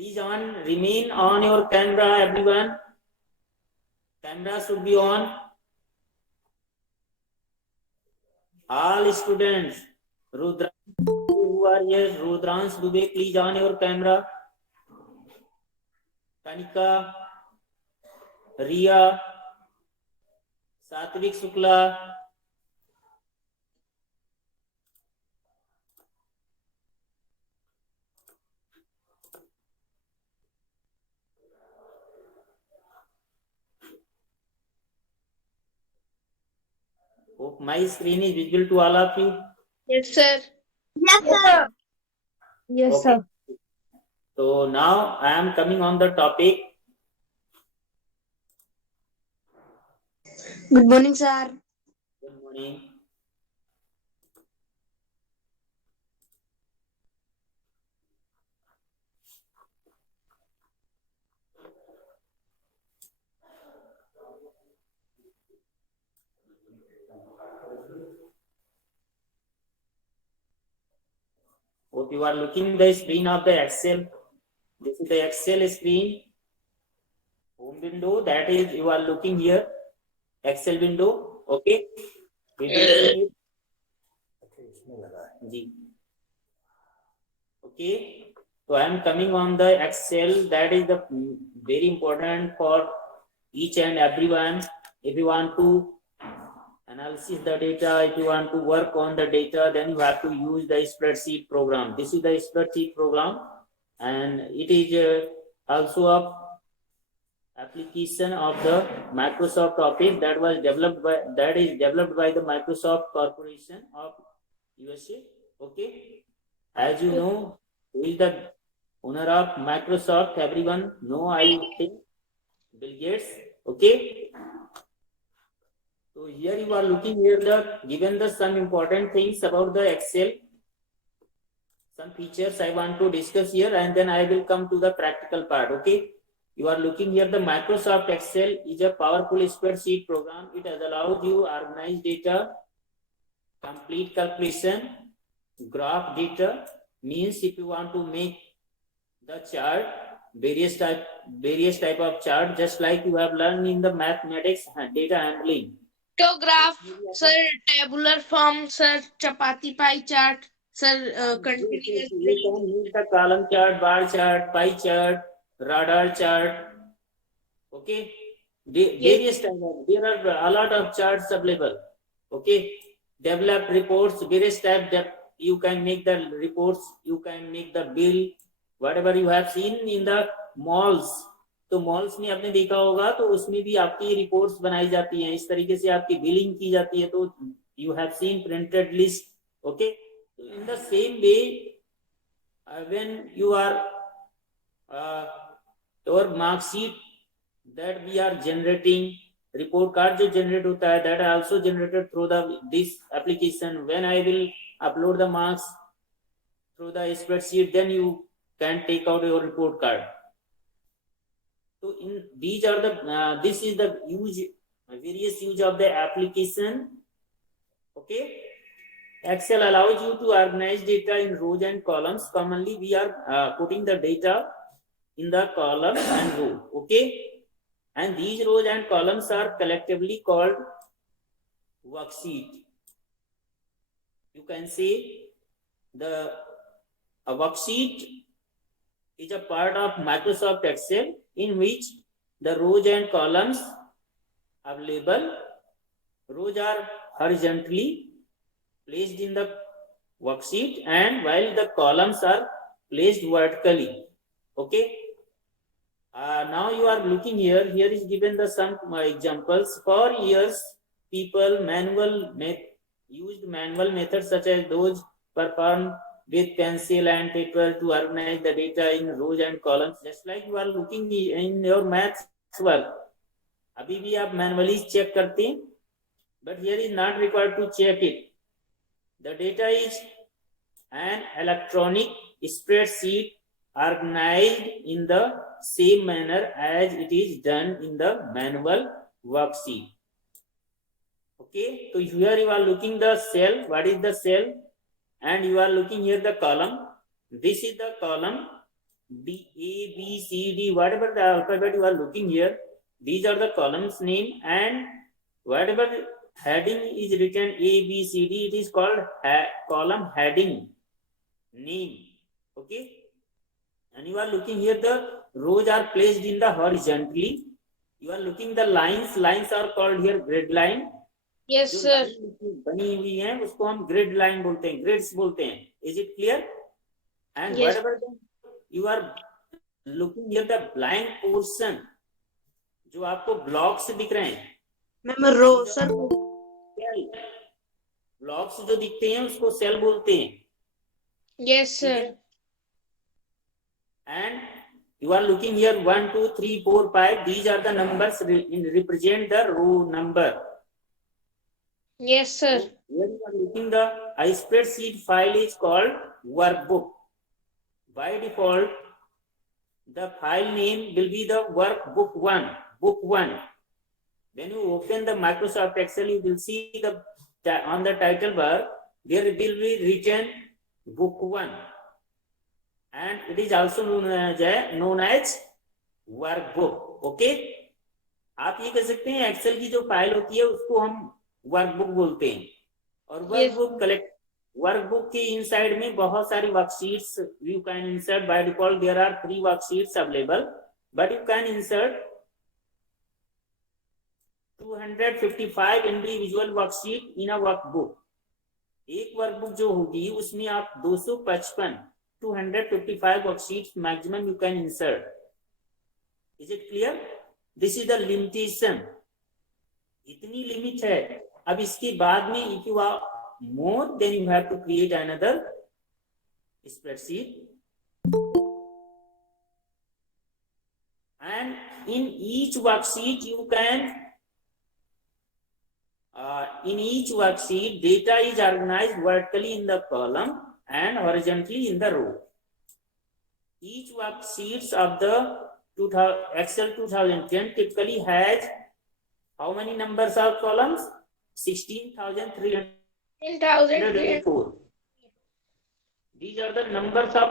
Please remain on your camera, everyone. Camera should be on. All students, Rudra, who are here, Rudrans Dubey, please on your camera. Kanika, Ria, Satvik Shukla, hope my screen is visible to all of you. Yes, sir. Yes, sir. Yes, Okay. So now I am coming on the topic. Good morning, sir. Good morning. Hope you are looking the screen of the Excel. This is the Excel screen. Home window, that is you are looking here. Excel window. Okay. We will see it. Okay. So I am coming on the Excel. That is the very important for each and everyone. If you want to analysis the data, if you want to work on the data, then you have to use the spreadsheet program. This is the spreadsheet program, and it is also a application of the Microsoft Office that is developed by the Microsoft Corporation of USA. Okay, as you know, who is the owner of Microsoft? Everyone know, I think, Bill Gates. Okay. So here you are looking here given some important things about the Excel, some features I want to discuss here, and then I will come to the practical part. Okay, you are looking here the Microsoft Excel is a powerful spreadsheet program. It has allowed you organize data, complete calculation, graph data. Means if you want to make the chart, various type of chart, just like you have learned in the mathematics data handling. Graph, sir, tabular form, sir, chapati pie chart, sir, continuous. You can use the column chart, bar chart, pie chart, radar chart. Okay, various types of, there are a lot of charts available. Okay, develop reports, various types that you can make the reports, you can make the bill, whatever you have seen in the malls. तो मॉल्स में आपने देखा होगा तो उसमें भी आपकी रिपोर्ट्स बनाई जाती हैं, इस तरीके से आपकी बिलिंग की जाती है. तो you have seen printed list. Okay, in the same way, when you are your mark sheet that we are generating, report card जो generate होता है, that also generated through this application. When I will upload the marks through the spreadsheet, then you can take out your report card. So these are the this is the various use of the application. Okay. Excel allows you to organize data in rows and columns. Commonly, we are putting the data in the column and row. Okay, and these rows and columns are collectively called worksheet. You can say a worksheet is a part of Microsoft Excel in which the rows and columns are labeled. Rows are horizontally placed in the worksheet, and while the columns are placed vertically. Okay. Now you are looking here. Here is given the some examples. For years, people used manual methods such as those performed with pencil and paper to organize the data in rows and columns. Just like you are looking in your maths work. अभी भी आप manually check करते हैं, but here is not required to check it. The data is an electronic spreadsheet organized in the same manner as it is done in the manual worksheet. Okay, so here you are looking the cell. What is the cell? And you are looking here the column. This is the column. D, A, B, C, D, whatever the alphabet you are looking here, these are the columns name, and whatever heading is written A, B, C, D, it is called column heading name. Okay, and you are looking here, the rows are placed in the horizontally. You are looking the lines are called here grid line. Yes, जो sir. Line बनी हुई है उसको हम grid line बोलते हैं, grids बोलते हैं. Is it clear? And Yes. Whatever you are looking here the blank portion, जो आपको ब्लॉक्स दिख रहे हैं, ma'am row sir. Cell, blocks जो दिखते हैं उसको सेल बोलते हैं. Yes, sir. And you are looking here 1, 2, 3, 4, 5. These are the numbers represent the row number. Yes, sir. So here you are looking the spreadsheet file is called workbook. By default, the file name will be the workbook 1, book 1. When you open the Microsoft Excel, you will see on the title bar there will be written book 1. And it is also known as workbook. Okay, आप ये कह सकते हैं एक्सेल की जो फाइल होती है उसको हम वर्कबुक बोलते हैं. और वर्कबुक के इनसाइड में बहुत सारी worksheets you can insert. By default there are 3 worksheets available, but you can insert 255 individual worksheet in a workbook. एक वर्कबुक जो होगी उसमें आप 255 worksheets maximum you can insert. Is it clear? This is the limitation. इतनी लिमिट है. अब इसके बाद में if you are more, then you have to create another spreadsheet. And in each worksheet you can data is organized vertically in the column and horizontally in the row. Each worksheets of the Excel 2010 typically has how many numbers of columns? 16,304. These are the numbers of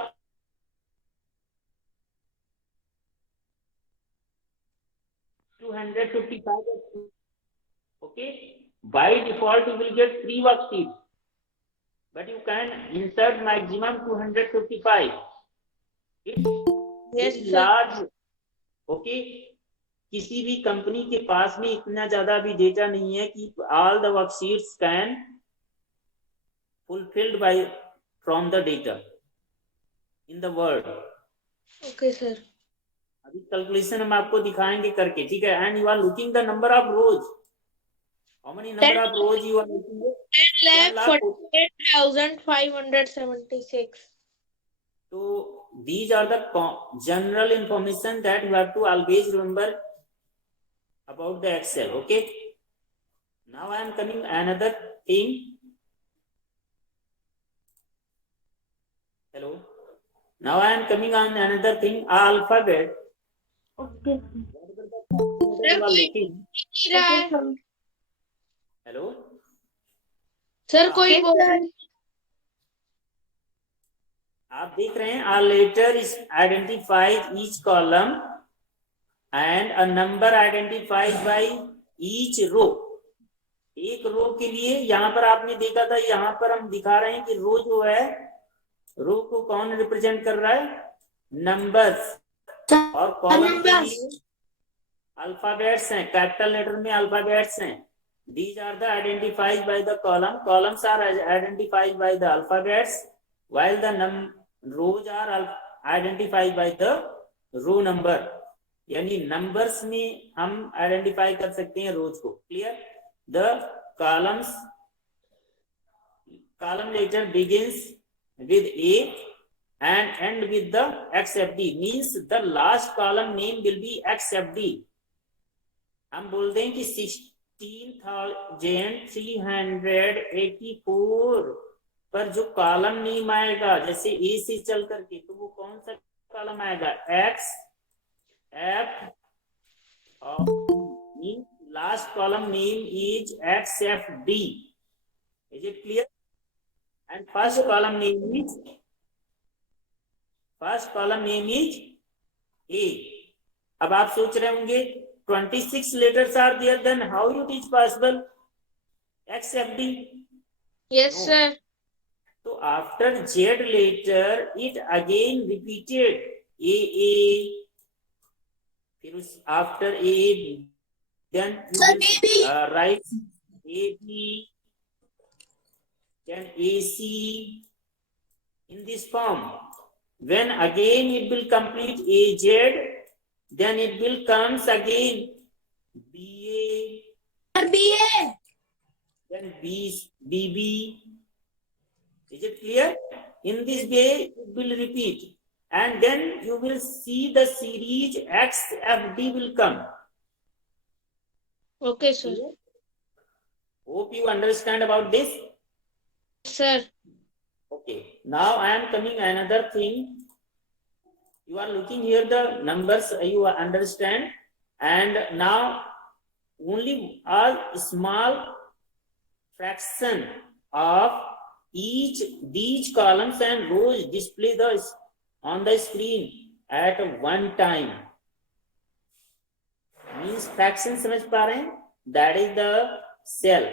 (255). Okay, by default you will get 3 worksheets, but you can insert maximum 255. Yes, It's sir. large. Okay, किसी भी कंपनी के पास में इतना ज्यादा भी डेटा नहीं है कि all the worksheets can fulfilled by from the data in the world. Okay, sir. अभी कैलकुलेशन हम आपको दिखाएंगे करके, ठीक है. And you are looking the number of rows. How many number of rows you are looking? 10,48,576. So these are the general information that you have to always remember about the Excel. Okay, now I am coming another thing. Hello, now I am coming on another thing, alphabet. Okay. You are looking. Hello, sir कोई बोल आप देख रहे हैं a letter is identified each column and a number identified by each row. एक रो के लिए यहाँ पर आपने देखा था, यहाँ पर हम दिखा रहे हैं कि रो जो है, रो को कौन रिप्रेजेंट कर रहा है? नंबर्स. और कॉलम के लिए अल्फाबेट्स हैं, कैपिटल लेटर में अल्फाबेट्स हैं. These are the identified by the column. Columns are identified by the alphabets, while the rows are identified by the row number. यानी नंबर्स में हम आइडेंटिफाई कर सकते हैं रोज को. Clear? The column letter begins with A and end with the XFD. Means the last column name will be XFD. हम बोलते हैं कि 16,384 पर जो कॉलम नेम आएगा, जैसे ए से चल करके, तो वो कौन सा कॉलम आएगा? X F. Last column name is XFD. Is it clear? And first column name is first column name is a. अब आप सोच रहे होंगे 26 letters are there, then how it is possible except D? Yes, No. sir. So after Z letter, it again repeated A. फिर उस after A, then you will write AB, then AC in this form. When again it will complete AZ, then it will comes again BA, then BB. Is it clear? In this way, it will repeat. And then you will see the series XFD will come. Okay, sir. Hope you understand about this. Sir. Okay. Now I am coming another thing. You are looking here the numbers you understand. And now only a small fraction of these columns and rows display on the screen at one time. Means fraction समझ पा रहे हैं? That is the cell.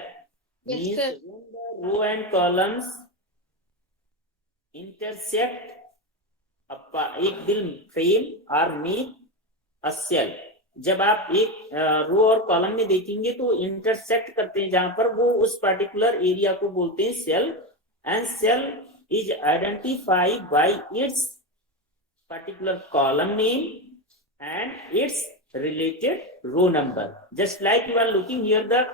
Yes, Means sir. when the row and columns intersect एक दिल frame or make a cell. जब आप एक रो और कॉलम में देखेंगे तो इंटरसेक्ट करते हैं जहां पर वो उस पर्टिकुलर एरिया को बोलते हैं cell. And cell is identified by its particular column name and its related row number. Just like you are looking here the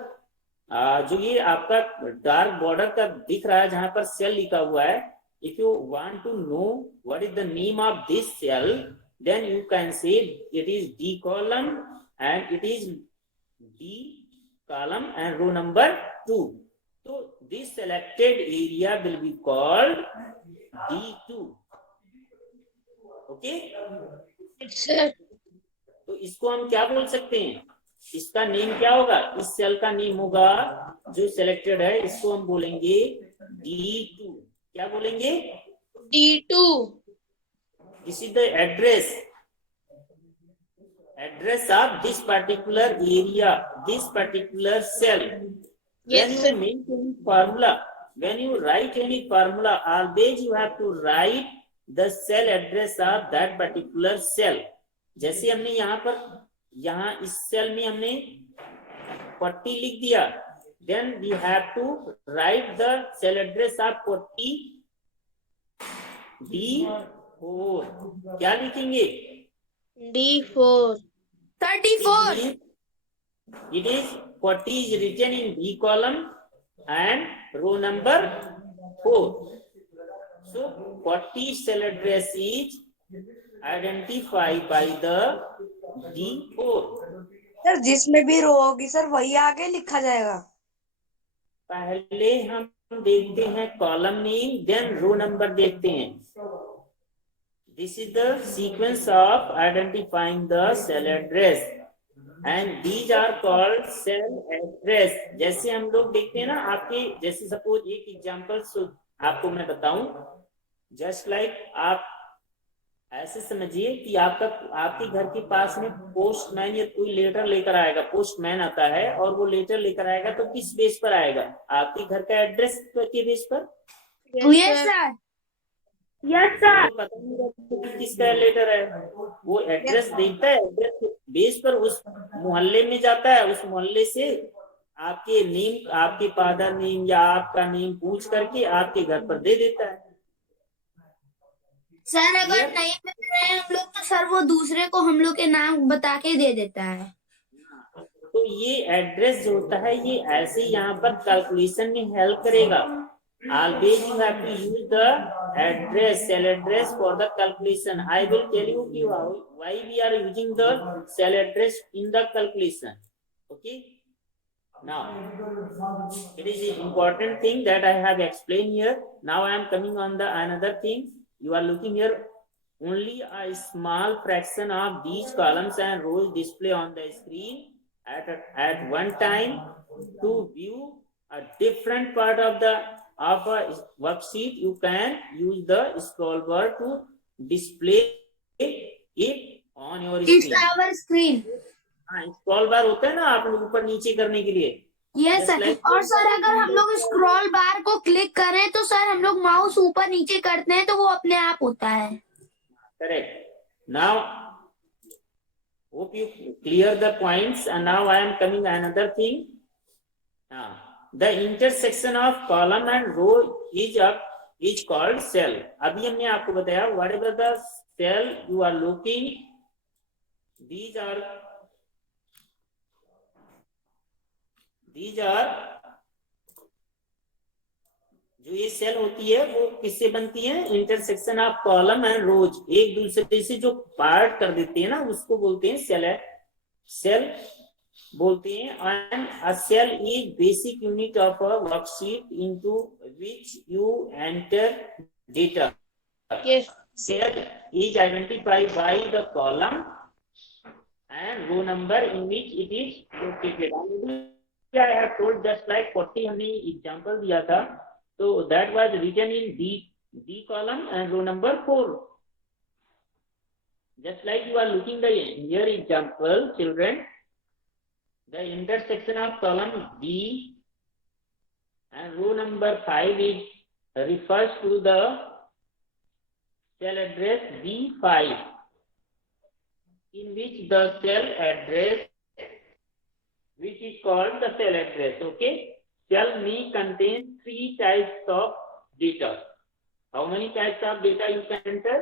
जो ये आपका डार्क बॉर्डर का दिख रहा है जहां पर सेल लिखा हुआ है. If you want to know what is the name of this cell, then you can say it is D column and it is D column and row number 2. So this selected area will be called D2. Okay? Sir. तो इसको हम क्या बोल सकते हैं? इसका नेम क्या होगा? इस सेल का नेम होगा जो सिलेक्टेड है, इसको हम बोलेंगे D2. क्या बोलेंगे? D2. This is the address of this particular area, this particular cell. Yes, When sir. you make any formula, when you write any formula, always you have to write the cell address of that particular cell. जैसे हमने यहाँ इस सेल में हमने 40 लिख दिया, then we have to write the cell address of 40 D4. क्या लिखेंगे? D4. 34. It is 40 is written in D column and row number 4. So 40 cell address is identified by the D4. Sir जिसमें भी रो होगी सर वही आगे लिखा जाएगा. पहले हम देखते हैं column name, then row number देखते हैं. This is the sequence of identifying the cell address and these are called cell address. जैसे हम लोग देखते हैं ना आपके, जैसे सपोज एक एग्जांपल आपको मैं बताऊं. जस्ट लाइक आप ऐसे समझिए कि आपके घर के पास में पोस्टमैन या कोई लेटर लेकर आएगा, पोस्टमैन आता है और वो लेटर लेकर आएगा तो किस बेस पर आएगा? आपके घर का एड्रेस के बेस पर. Yes sir. Yes sir. पता नहीं रहता किसका लेटर है, वो एड्रेस देखता है, एड्रेस के बेस पर उस मोहल्ले में जाता है, उस मोहल्ले से आपके नेम, आपके फादर नेम या आपका नेम पूछ करके आपके घर पर दे देता है. सर अगर नहीं मिल रहे हैं हम लोग तो सर वो दूसरे को हम लोग के नाम बता के दे देता है. तो ये एड्रेस जो होता है ये ऐसे यहाँ पर कैलकुलेशन में हेल्प करेगा. Always you have to use the address, cell address for the calculation. I will tell you why we are using the cell address in the calculation. Okay. Now, it is an important thing that I have explained here. Now I am coming on the another thing. You are looking here, only a small fraction of these columns and rows display on the screen at one time. To view a different part of a worksheet, you can use the scroll bar to display it on your It's screen. our screen. हाँ, स्क्रॉल बार होता है ना आप ऊपर नीचे करने के लिए. Yes Just sir. like- और सर अगर हम लोग स्क्रॉल बार को क्लिक करें तो सर हम लोग माउस ऊपर नीचे करते हैं तो वो अपने आप होता है. Correct. Now, hope you clear the points, and now I am coming another thing. The intersection of column and row is called cell. अभी हमने आपको बताया whatever the cell you are looking, these are जो ये सेल होती है वो किससे बनती है? इंटरसेक्शन ऑफ कॉलम एंड रोज, एक दूसरे से जो पार्ट कर देते हैं ना उसको बोलते हैं सेल बोलते हैं. And a cell is basic unit of a worksheet into which you enter data. Yes. Cell is identified by the column and row number in which it is located. I have told just like 40 हमने एग्जांपल दिया था, so that was written in D column and row number 4. Just like you are looking the here example, children, the intersection of column D and row number 5 is refers to the cell address D5, in which the cell address, which is called the cell address. Okay, cell may contain 3 types of data. How many types of data you can enter?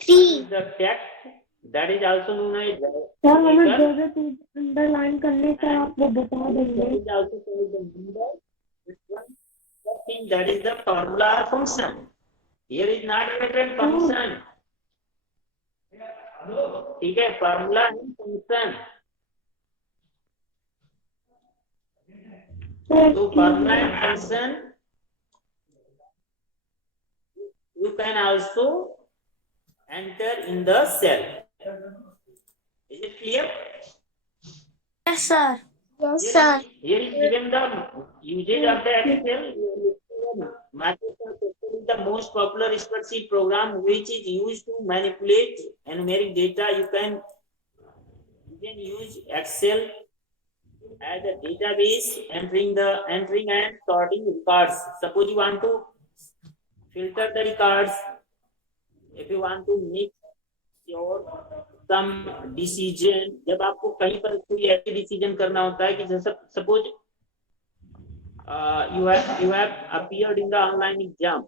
3. The text, that is also known as sir हमें data. जो जो चीज अंडरलाइन करने का आप वो बता That देंगे. is also called the number. This one, the thing that is the formula or function. Here is not written function. ठीक है, formula and function. So formula and function you can also enter in the cell. Is it clear? Yes sir. Yes, sir. Here is given the usage of the Excel. Microsoft Excel is the most popular spreadsheet program which is used to manipulate numeric data. You can use Excel as a database, entering and sorting records. Suppose you want to filter the records, if you want to make your some decision, जब आपको कहीं पर कोई ऐसी डिसीजन करना होता है कि जैसे suppose you have appeared in the online exam,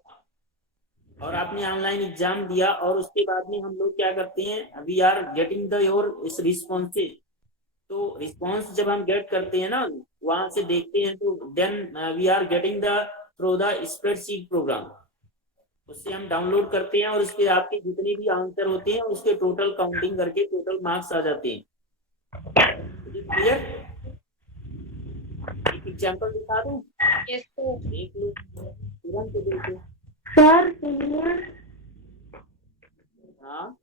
और आपने ऑनलाइन एग्जाम दिया और उसके बाद में हम लोग क्या करते हैं, we are getting the your responses. तो रिस्पॉन्स जब हम गेट करते हैं ना वहां से देखते हैं तो then we are getting the through the spreadsheet program. उससे हम डाउनलोड करते हैं और उसके आपके जितने भी आंसर होते हैं उसके टोटल काउंटिंग करके टोटल मार्क्स आ जाते हैं. क्लियर? एक एग्जांपल दिखा दूं, Yes, sir. देख लो तुरंत देखो. सर सुनिए. हाँ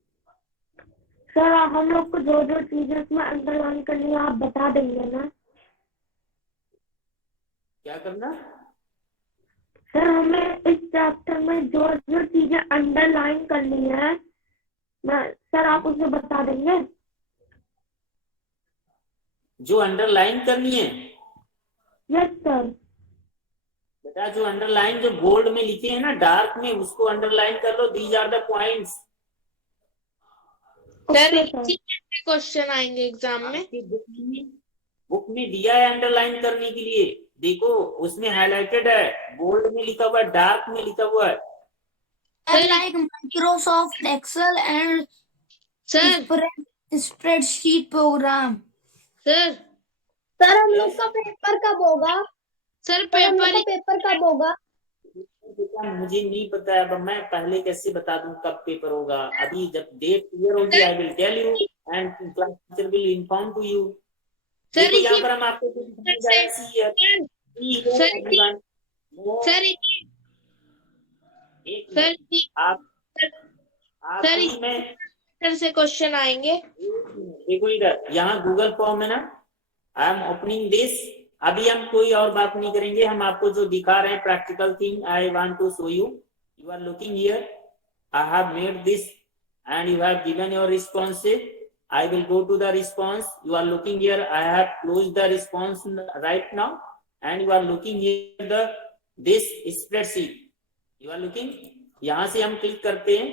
सर हम लोग को जो जो चीजें इसमें अंडरलाइन करनी है आप बता देंगे ना. क्या करना? सर हमें इस चैप्टर में जो जो चीजें अंडरलाइन करनी है सर आप उसे बता देंगे. जो अंडरलाइन करनी है यस सर. बेटा, जो अंडरलाइन जो बोल्ड में लिखे हैं ना डार्क में उसको अंडरलाइन कर लो. These are the points. Sir Okay, इसी कैसे क्वेश्चन आएंगे एग्जाम में? आपकी बुक में दिया है अंडरलाइन करने के लिए. देखो उसमें हाईलाइटेड है, बोल्ड में लिखा हुआ है, डार्क में लिखा हुआ है. Like Microsoft Excel and sir spreadsheet program. Sir sir हम लोग का पेपर कब होगा? सर पेपर पेपर कब होगा? बेटा मुझे नहीं पता है, अब मैं पहले कैसे बता दूं कब पेपर होगा. अभी जब डेट क्लियर होगी I will tell you and class teacher will inform to you. Sir देखो यहाँ इसी पर हम आपको सर सर आप सर में सर से क्वेश्चन आएंगे. देखो इधर यहाँ गूगल फॉर्म है ना, आई एम ओपनिंग दिस. अभी हम कोई और बात नहीं करेंगे, हम आपको जो दिखा रहे हैं practical thing I want to show you. You are looking here, I have made this and you have given your responses. I will go to the response. You are looking here. I have closed the response right now, and you are looking here the this spreadsheet. You are looking. यहाँ से हम क्लिक करते हैं,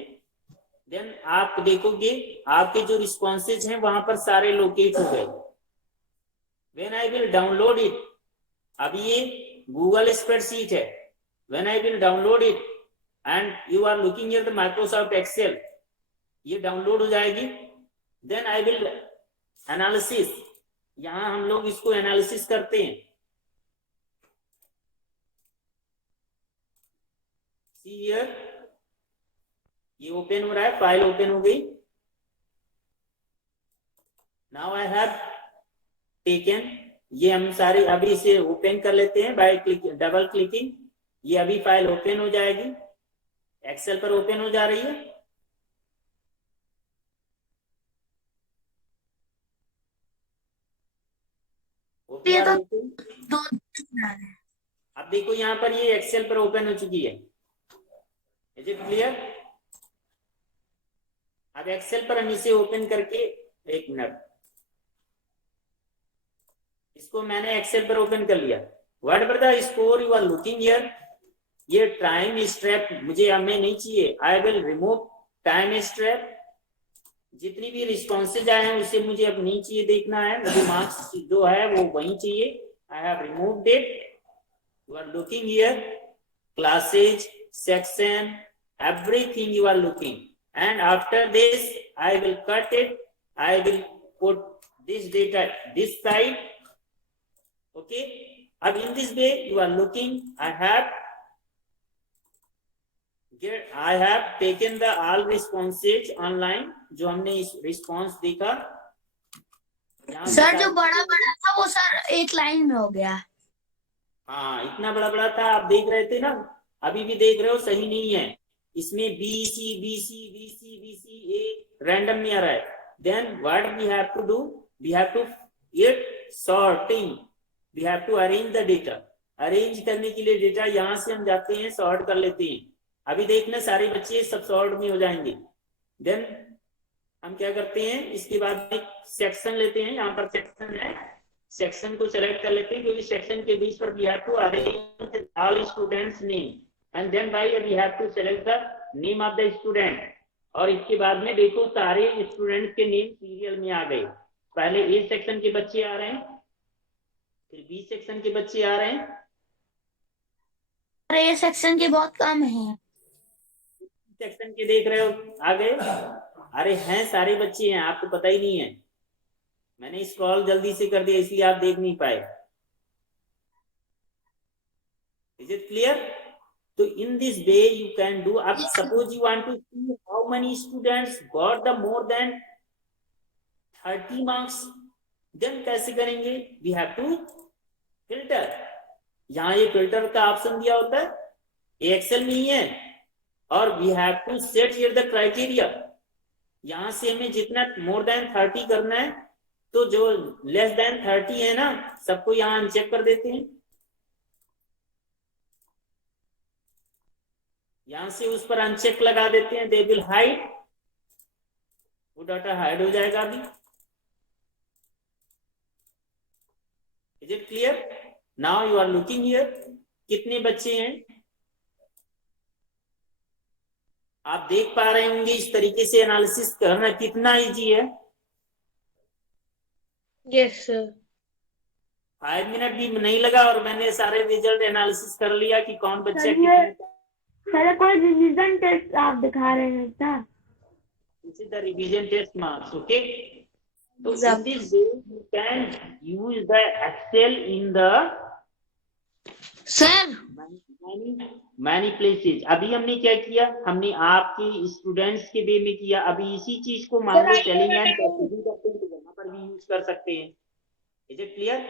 देन आप देखोगे आपके जो रिस्पॉन्सेज हैं वहां पर सारे लोकेट हो गए. When I will download it, अब ये गूगल स्प्रेडशीट है. When I will download it and you are looking here the Microsoft Excel, ये डाउनलोड हो जाएगी. Then I will analysis, यहाँ हम लोग इसको एनालिसिस करते हैं. See here, ये ओपन हो रहा है, फाइल ओपन हो गई. Now I have taken, ये हम सारे अभी इसे ओपन कर लेते हैं बाय डबल क्लिकिंग. ये अभी फाइल ओपन हो जाएगी, एक्सेल पर ओपन हो जा रही है. ये तो ओपन. दो अब देखो यहाँ पर ये एक्सेल पर ओपन हो चुकी है. Is it clear? अब एक्सेल पर हम इसे ओपन करके, एक मिनट, इसको मैंने एक्सेल पर ओपन कर लिया. What the score you are looking here, ये टाइम स्ट्रैप मुझे हमें नहीं चाहिए. I will remove time strap. जितनी भी रिस्पॉन्सेज आए हैं उसे मुझे अब नहीं चाहिए देखना है, मुझे मार्क्स जो है वो वही चाहिए. I have removed it. You are looking here classes, section, everything you are looking, and after this I will cut it. I will put this data this side. Okay, अब in this way you are looking. I have taken the all responses online, जो हमने इस रिस्पॉन्स देखा. सर जो बड़ा बड़ा था वो सर एक लाइन में हो गया. हाँ, इतना बड़ा बड़ा था, आप देख रहे थे ना, अभी भी देख रहे हो, सही नहीं है. इसमें B C B C B C B C A random में आ रहा है. Then what we have to do, we have to it sorting, we have to arrange the data. Arrange करने के लिए डेटा यहाँ से हम जाते हैं, सॉर्ट कर लेते हैं. अभी देखना सारे बच्चे सब सॉर्ट में हो जाएंगे. देन हम क्या करते हैं, इसके बाद एक सेक्शन लेते हैं. यहाँ पर सेक्शन है, सेक्शन को सेलेक्ट कर लेते हैं, क्योंकि सेक्शन के बीच पर we have to arrange all students name. And then by we have to select the name of the student. और इसके बाद में देखो सारे स्टूडेंट्स के नेम सीरियल में आ गए. पहले ए सेक्शन के बच्चे आ रहे हैं, फिर बी सेक्शन के बच्चे आ रहे हैं. ए सेक्शन के बहुत कम है. सेक्शन के देख रहे हो आ गए. अरे हैं, सारे बच्चे हैं, आपको पता ही नहीं है. मैंने स्क्रॉल जल्दी से कर दिया इसलिए आप देख नहीं पाए. Is it clear? So in this way you can do. Up suppose you want to see how many students got the more than 30 marks, then कैसे करेंगे? We have to filter. यहाँ ये फिल्टर का ऑप्शन दिया होता है, एक्सेल में ही है. और we have to set here the criteria. यहाँ से हमें जितना more than 30 करना है, तो जो less than 30 है ना, सबको यहाँ अनचेक कर देते हैं. यहां से उस पर अनचेक लगा देते हैं. दे विल हाइड, वो डाटा हाइड हो जाएगा. अभी is it clear? Now you are looking here, कितने बच्चे हैं आप देख पा रहे होंगे. इस तरीके से एनालिसिस करना कितना इजी है. Yes sir. 5 मिनट भी नहीं लगा और मैंने सारे रिजल्ट एनालिसिस कर लिया कि कौन बच्चा कितने. सर कोई रिवीजन टेस्ट आप दिखा रहे हैं sir? This is the revision test marks. Okay, so in this way you can use the Excel in the sir many places. अभी हमने क्या किया, हमने आपके स्टूडेंट्स के वे में किया. अभी इसी चीज को मान लो सेलिंग एंड पैकेजिंग करते हैं, तो यहाँ पर भी यूज कर सकते हैं. Is it clear?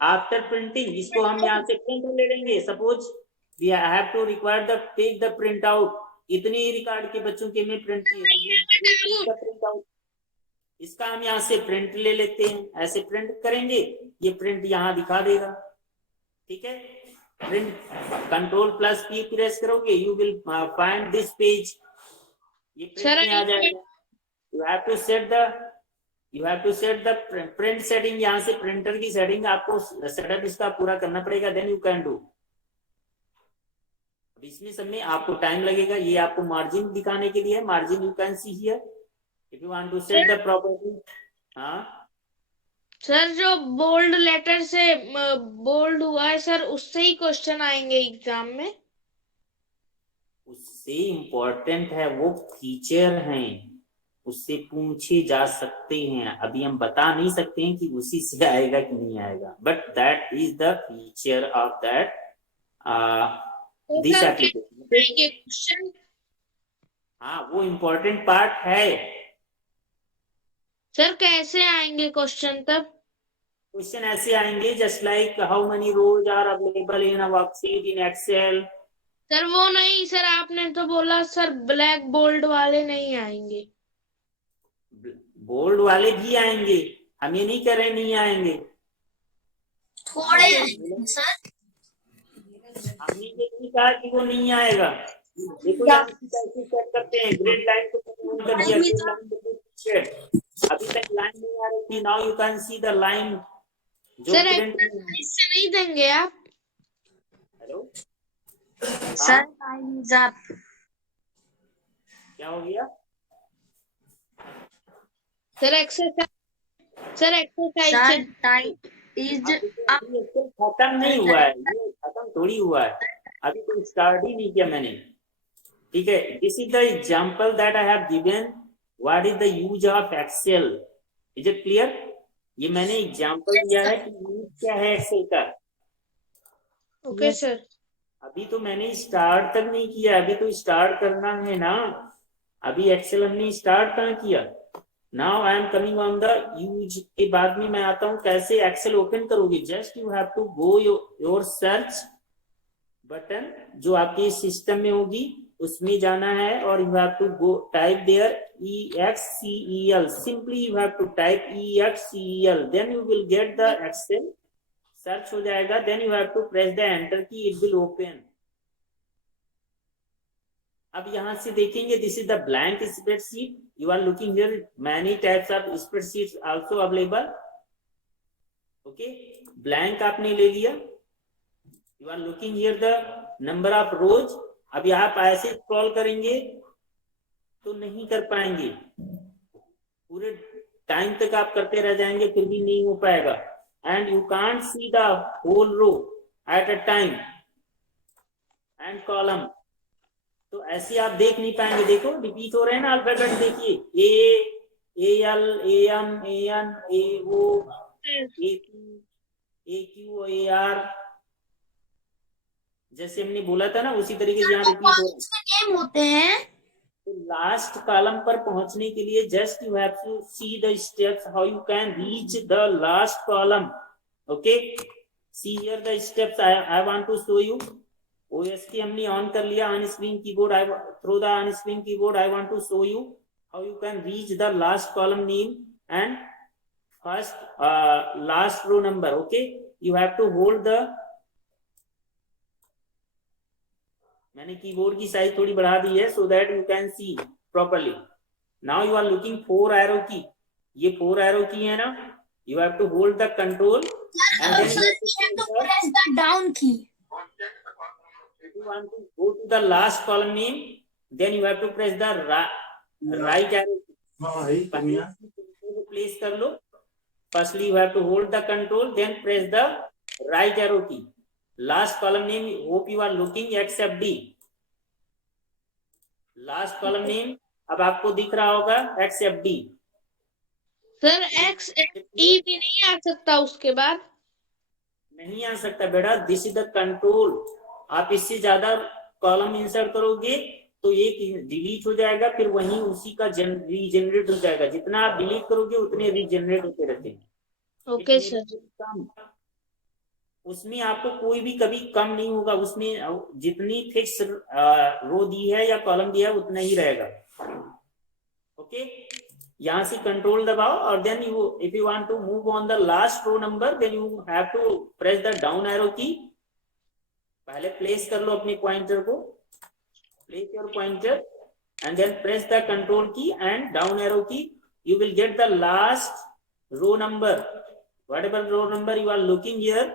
After printing इसको हम यहाँ से प्रिंट ले लेंगे. Suppose we have to require the take the print out. इतने ही रिकॉर्ड के बच्चों के में प्रिंट किए, प्रिंट आउट. इसका हम यहाँ से प्रिंट ले लेते हैं. ऐसे प्रिंट करेंगे, ये प्रिंट यहाँ दिखा देगा. ठीक है, प्रिंट Ctrl+P प्रेस करोगे, you will find this page. ये Sir, प्रिंट में आ जाएगा। You have to set the print setting, यहाँ से प्रिंटर की सेटिंग आपको सेटअप इसका पूरा करना पड़ेगा, देन यू कैन डू। इसमें सब में आपको टाइम लगेगा। ये आपको मार्जिन दिखाने के लिए, margin you can see here if you want to set the property. हाँ सर जो बोल्ड लेटर से बोल्ड हुआ है सर, उससे ही क्वेश्चन आएंगे एग्जाम में? उससे इम्पोर्टेंट है, वो फीचर हैं, उससे पूछे जा सकते हैं। अभी हम बता नहीं सकते हैं कि उसी से आएगा कि नहीं आएगा, but that is the feature of that this sir application. आएंगे क्वेश्चन? हाँ, वो इम्पोर्टेंट पार्ट है। सर कैसे आएंगे क्वेश्चन तब? क्वेश्चन ऐसे आएंगे, just like how many rows are available in a worksheet in Excel. Sir वो नहीं सर, आपने तो बोला सर ब्लैक बोल्ड वाले नहीं आएंगे। बोल्ड वाले भी आएंगे, हम ये नहीं कह रहे नहीं आएंगे। थोड़े हैं सर। हमने ये नहीं कहा कि वो नहीं आएगा। देखो यहाँ कैसे चेक करते हैं, ग्रेड लाइन को ऑन कर दिया, ग्रेड लाइन को पीछे अभी तक लाइन नहीं आ रही थी, now you can see the line जो सर प्रिंट। इससे नहीं देंगे आप? हेलो सर क्या हो गया? सर एक्सरसाइज खत्म नहीं हुआ है, ये खत्म थोड़ी हुआ है, अभी तो स्टार्ट ही नहीं किया मैंने। ठीक है, this is the example that I have given what is the use of Excel. Is it clear? ये मैंने एग्जांपल दिया है कि यूज क्या है एक्सेल का। Okay sir. अभी तो मैंने स्टार्ट तक नहीं किया, अभी तो स्टार्ट करना है ना। अभी एक्सेल हमने स्टार्ट कहाँ किया। Now I am coming on the use के बाद में मैं आता हूँ कैसे एक्सेल ओपन करोगे। Just you have to go your search button जो आपके सिस्टम में होगी उसमें जाना है, और you have to go type there EXCEL। Simply you have to type EXCEL, then you will get the Excel, search हो जाएगा, then you have to press the enter key, it will open. अब यहां से देखेंगे, this is the blank spreadsheet. You are looking here many types of spreadsheets also available. Okay, blank आपने ले लिया, you are looking here the number of rows. अभी आप ऐसे स्क्रॉल करेंगे तो नहीं कर पाएंगे, पूरे टाइम तक आप करते रह जाएंगे फिर भी नहीं हो पाएगा। And you can't see the whole row at a time and column, तो ऐसे आप देख नहीं पाएंगे। देखो रिपीट हो रहे हैं ना अल्फाबेट, देखिए AL AM AN AO AQ AR, जैसे हमने बोला था ना उसी तरीके से यहाँ रिपीट हो रहा है। नेम होते हैं। तो लास्ट कॉलम पर पहुंचने के लिए just you have to see the steps how you can reach the last column. Okay, see here the steps I want to show you. OST हमने ऑन कर लिया, on screen keyboard, I through the on screen keyboard I want to show you how you can reach the last column name and first last row number. Okay, you have to hold the, मैंने keyboard की साइज थोड़ी बढ़ा दी है so that you can see properly. Now you are looking 4 arrow key, ये 4 arrow key है ना, you have to hold the control and then press the down key. you want to go to the last column name, then you have to press the right arrow place कर लो। firstly you have to hold the control then press the right arrow key। last column name, hope you are looking XFD, last column name अब आपको दिख रहा होगा XFD। Sir XFE भी नहीं आ सकता उसके बाद? नहीं आ सकता बेटा, दिस इज द कंट्रोल। आप इससे ज्यादा कॉलम इंसर्ट करोगे तो एक डिलीट हो जाएगा, फिर वहीं उसी का रीजनरेट हो जाएगा। जितना आप डिलीट करोगे उतने रीजनरेट होते रहते हैं। Okay sir. उसमें आपको कोई भी कभी कम नहीं होगा, उसमें जितनी फिक्स रो दी है या कॉलम दिया है उतना ही रहेगा। ओके, यहाँ से कंट्रोल दबाओ और then you if you want to move on the last row number then you have to press the down arrow key. पहले प्लेस कर लो अपने पॉइंटर को, place your pointer and then press the control key and down arrow key. You will get the last row number. Whatever row number you are looking here,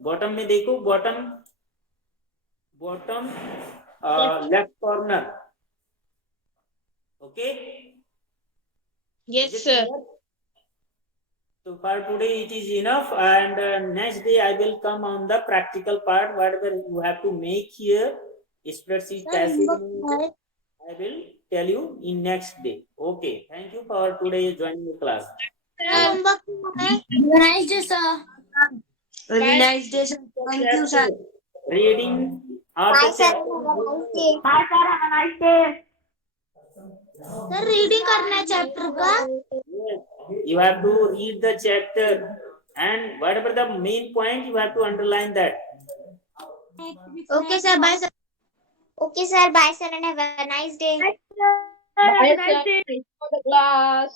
bottom में देखो, bottom left corner. Okay. Yes, Is it sir. clear? So for today it is enough, and next day I will come on the practical part. Whatever you have to make here, spreadsheet कैसे बनाएंगे, I will tell you in next day. Okay. Thank you for today joining the class. Nice day, sir. Very nice day, sir. Thank you, sir. Reading of the chapter. Bye, sir. Have a nice day. Sir reading करना है चैप्टर का. Yes. You have to read the chapter, and whatever the main point, you have to underline that. Okay, sir. Bye, sir. Okay, sir. Bye, sir, and have a nice day. Bye, sir. Thanks for the class.